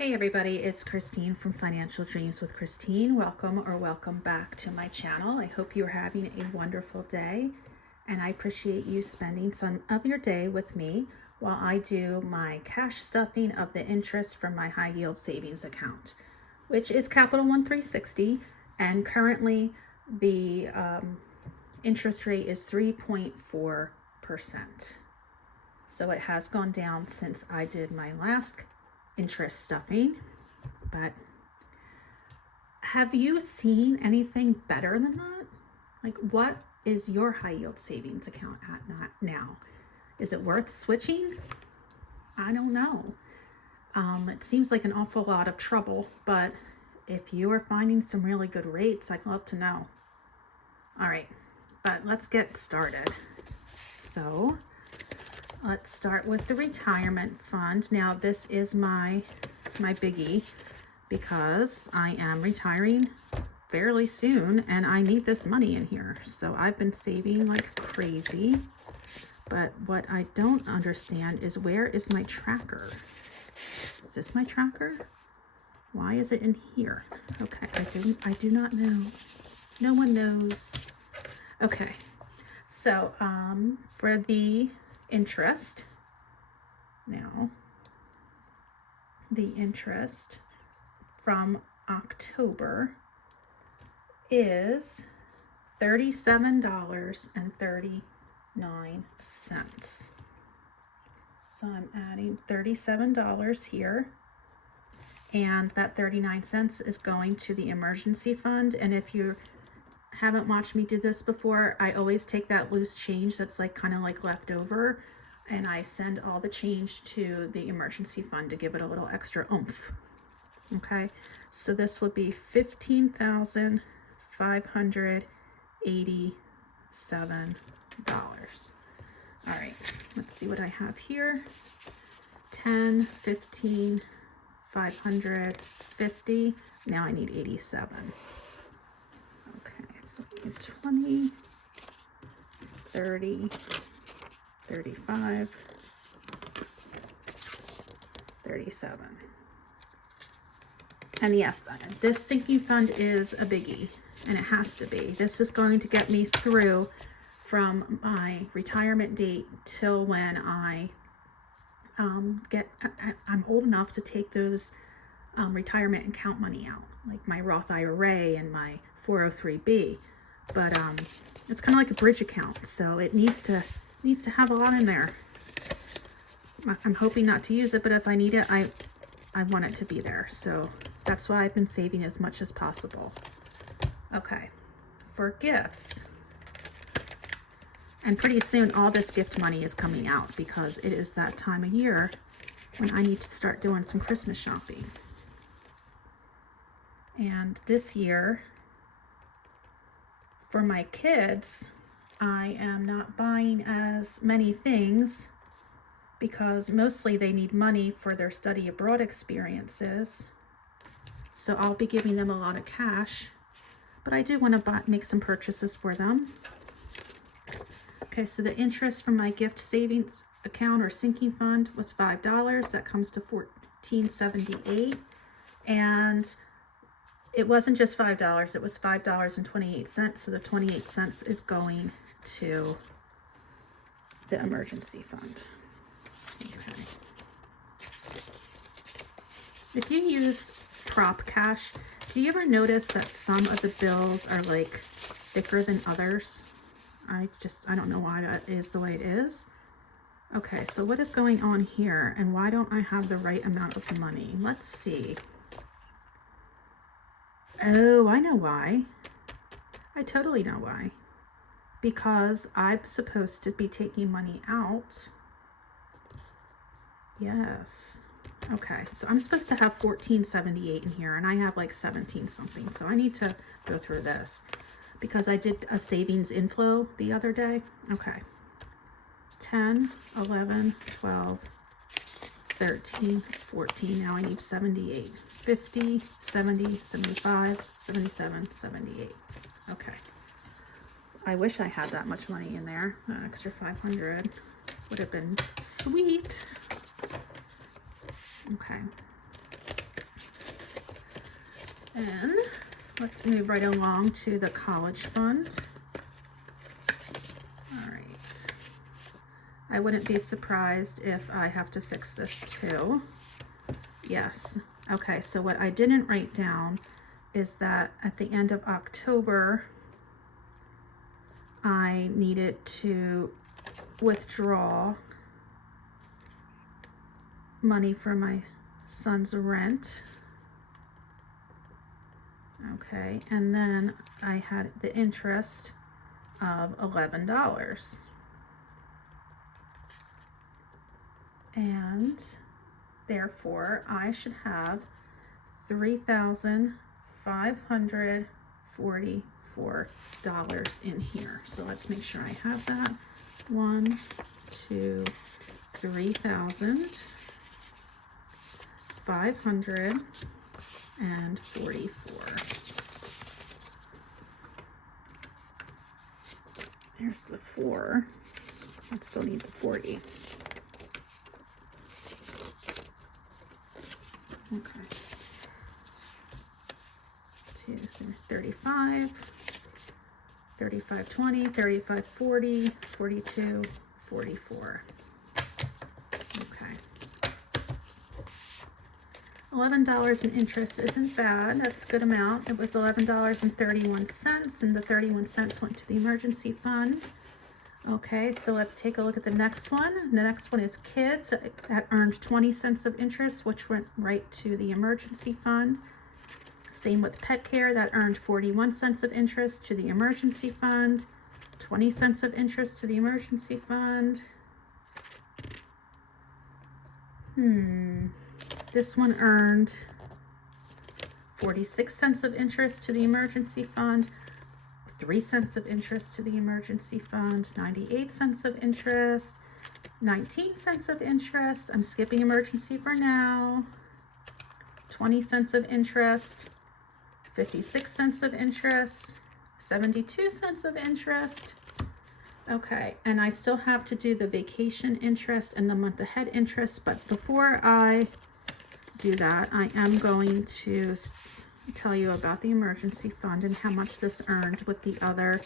Hey everybody, it's Christine from Financial Dreams with Christine. Welcome back to my channel. I hope you're having a wonderful day, and I appreciate you spending some of your day with me while I do my cash stuffing of the interest from my high yield savings account, which is Capital One 360, and currently the interest rate is 3.4%. So it has gone down since I did my last interest stuffing. But have you seen anything better than that? Like, what is your high yield savings account at now? Is it worth switching? I don't know. It seems like an awful lot of trouble, but if you are finding some really good rates, I'd love to know. All right, but let's get started. So let's start with the retirement fund. Now this is my biggie because I am retiring fairly soon and I need this money in here. So I've been saving like crazy, but what I don't understand is, where is my tracker? Is this my tracker? Why is it in here? Okay, I do not know. No one knows. Okay, so for the interest, now the interest from October is $37.39. So I'm adding $37 here, and that 39 cents is going to the emergency fund. And if you haven't watched me do this before, I always take that loose change that's like kind of like left over, and I send all the change to the emergency fund to give it a little extra oomph. Okay, so this would be $15,587. All right, let's see what I have here. 10, 15, 550. Now I need 87. Okay, so 20, 30, 35, 37. And yes, this sinking fund is a biggie, and it has to be. This is going to get me through from my retirement date till when I'm old enough to take those retirement account money out, like my Roth IRA and my 403b. But it's kind of like a bridge account, so it needs to have a lot in there. I'm hoping not to use it, but if I need it, I want it to be there. So that's why I've been saving as much as possible. Okay, for gifts, and pretty soon all this gift money is coming out because it is that time of year when I need to start doing some Christmas shopping. And this year, for my kids, I am not buying as many things because mostly they need money for their study abroad experiences. So I'll be giving them a lot of cash, but I do want to make some purchases for them. Okay, so the interest from my gift savings account or sinking fund was $5. That comes to $14.78. And it wasn't just $5, it was $5.28. So the 28 cents is going to the emergency fund. Okay. If you use prop cash, do you ever notice that some of the bills are like thicker than others? I don't know why that is the way it is. Okay, so what is going on here, and why don't I have the right amount of money? Let's see. Oh, I know why. I totally know why. Because I'm supposed to be taking money out. Yes. Okay, so I'm supposed to have $14.78 in here, and I have like 17 something. So I need to go through this because I did a savings inflow the other day. Okay. 10, 11, 12, 13, 14. Now I need 78. 50, 70, 75, 77, 78. Okay. I wish I had that much money in there. An extra 500 would have been sweet. Okay. Then let's move right along to the college fund. All right. I wouldn't be surprised if I have to fix this too. Yes. Okay, so what I didn't write down is that at the end of October, I needed to withdraw money for my son's rent. Okay, and then I had the interest of $11. And therefore, I should have $3,544 in here. So let's make sure I have that. 1, 2, 3,544. There's the 4. I still need the 40. Okay. 35, 35.20, 35.40, 42, 44. Okay. $11 in interest isn't bad. That's a good amount. It was $11.31, and the 31 cents went to the emergency fund. Okay, so let's take a look at the next one. The next one is kids. That earned 20 cents of interest, which went right to the emergency fund. Same with pet care. That earned 41 cents of interest to the emergency fund. 20 cents of interest to the emergency fund. This one earned 46 cents of interest to the emergency fund. 3 cents of interest to the emergency fund, 98 cents of interest, 19 cents of interest. I'm skipping emergency for now. 20 cents of interest, 56 cents of interest, 72 cents of interest. Okay, and I still have to do the vacation interest and the month ahead interest, but before I do that, I am going to tell you about the emergency fund and how much this earned with the other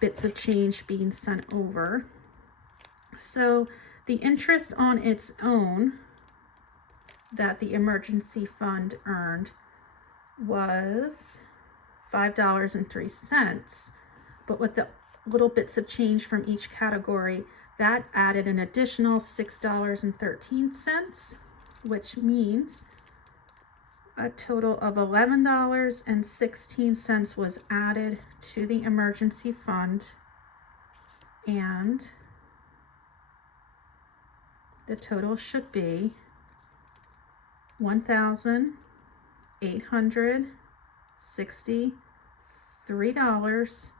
bits of change being sent over. So the interest on its own that the emergency fund earned was $5.03, but with the little bits of change from each category, that added an additional $6.13, which means a total of $11.16 was added to the emergency fund, and the total should be $1,863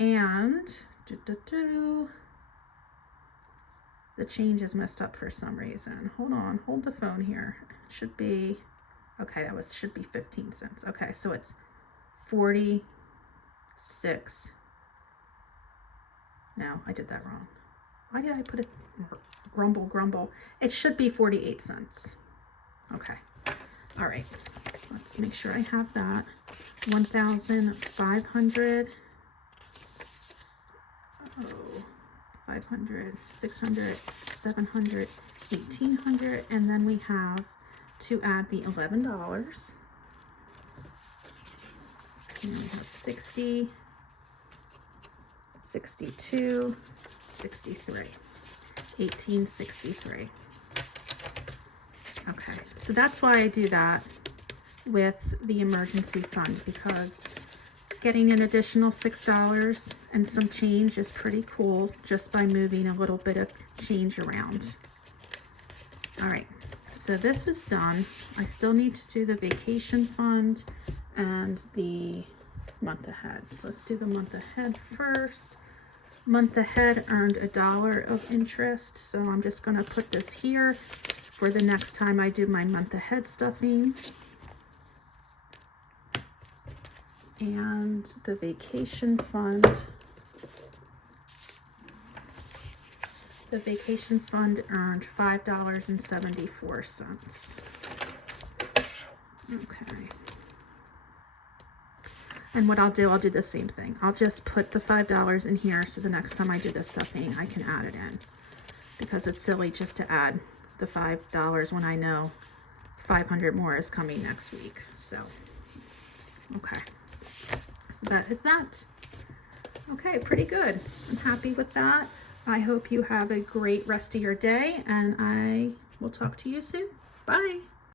and the change is messed up for some reason. Hold on, hold the phone here. It should be okay, should be 15 cents. Okay, so it's 46. No, I did that wrong. Why did I put it grumble? It should be 48 cents. Okay. All right. Let's make sure I have that. 1,500. 500, 600, 700, 1,800, and then we have to add the $11. So we have 60, 62, 63, 1,863. Okay, so that's why I do that with the emergency fund, because getting an additional $6 and some change is pretty cool just by moving a little bit of change around. All right, so this is done. I still need to do the vacation fund and the month ahead. So let's do the month ahead first. Month ahead earned $1 of interest, so I'm just going to put this here for the next time I do my month ahead stuffing. And the vacation fund, earned $5.74. Okay. And what I'll do the same thing. I'll just put the $5 in here so the next time I do the stuffing, I can add it in. Because it's silly just to add the $5 when I know 500 more is coming next week. So, okay. So that is that. Okay, pretty good. I'm happy with that. I hope you have a great rest of your day, and I will talk to you soon. Bye.